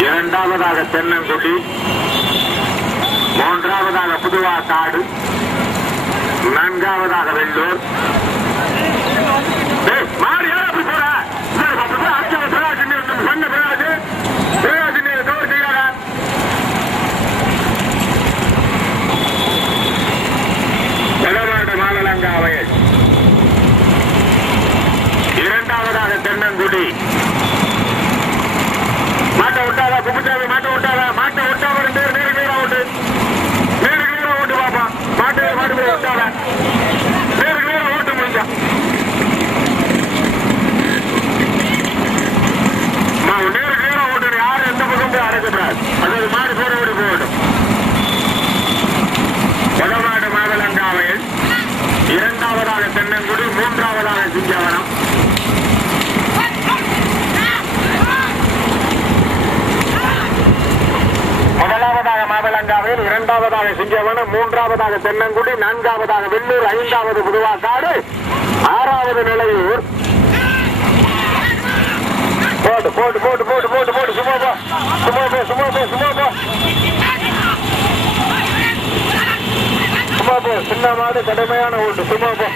இரண்டாவதாக தென்னங்குடி, மூன்றாவதாக புதுவாக்காடு, நான்காவதாக வெள்ளூர். மாறி யார் அப்படி போற சொன்ன பிரகாஷ் கவர் செய்யாத. வடமாடு மாதலங்காவை. இரண்டாவதாக தென்னங்குடி. மாட்டை விட்டாதா கும்பிட்டாவே, மாட்டை விட்டாதா, மாட்டை விட்டாவ நேருக்கு நேரா ஓட்டு, நேருக்கு நேரா ஓட்டு பாப்பா. மாட்டு மாட்டு போய் விட்டாதா, நேருக்கு நேரா ஓட்டு முடிஞ்சா நேருக்கு நேரா ஓட்டு. யாரும் எந்த பக்கம் போய் அடைக்கப்படாது. அதாவது மாடு போட ஓடி போகட்டும். வடமாடு மாதலங்காவையில் இரண்டாவதாக தென்னங்குடி, மூன்றாவதாக சிங்கவனம். முதலாவதாக மாதலங்காவையில், இரண்டாவதாக சிங்கவனம், மூன்றாவதாக தென்னங்குடி, நான்காவதாக வெள்ளூர், ஐந்தாவது புதுவாக்காடு, ஆறாவது நிலையூர். போட்டு போட்டு போட்டு போட்டு போட்டு போட்டு சும்மா போ சும்மா போ சும்மா போ சும்மா போ சும்மா போ. சின்ன மாடு கடுமையான ஓட்டு. சும்மா போ.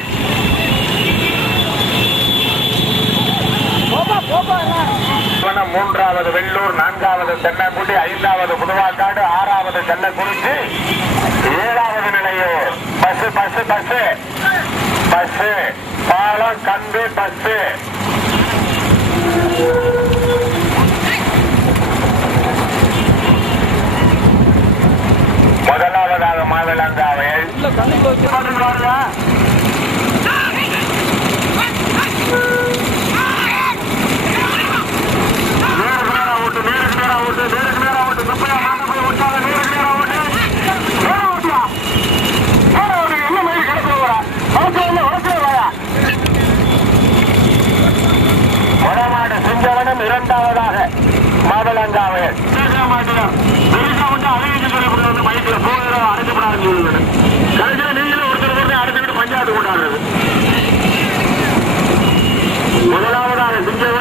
மூன்றாவது வெள்ளூர், நான்காவது தென்னங்குடி, ஐந்தாவது புதுவாக்காடு, ஆறாவது தென்னக்குறிச்சி, ஏழாவது Nilaiyur. Bus bus bus bus பாலம் கந்து பஸ். முதலாவதாக மாதலங்காவையில் வடமாடு சிங்கவனம். இரண்டாவதாக மாதலங்காவையில். மைக்கில் போகிற அடைக்கப்படாது. கடைசியில் நீங்களும் ஒருத்தர் அடைச்சுக்கிட்டு பஞ்சாயத்து கொண்டாடுறது. முதலாவதாக சிங்கவனம்,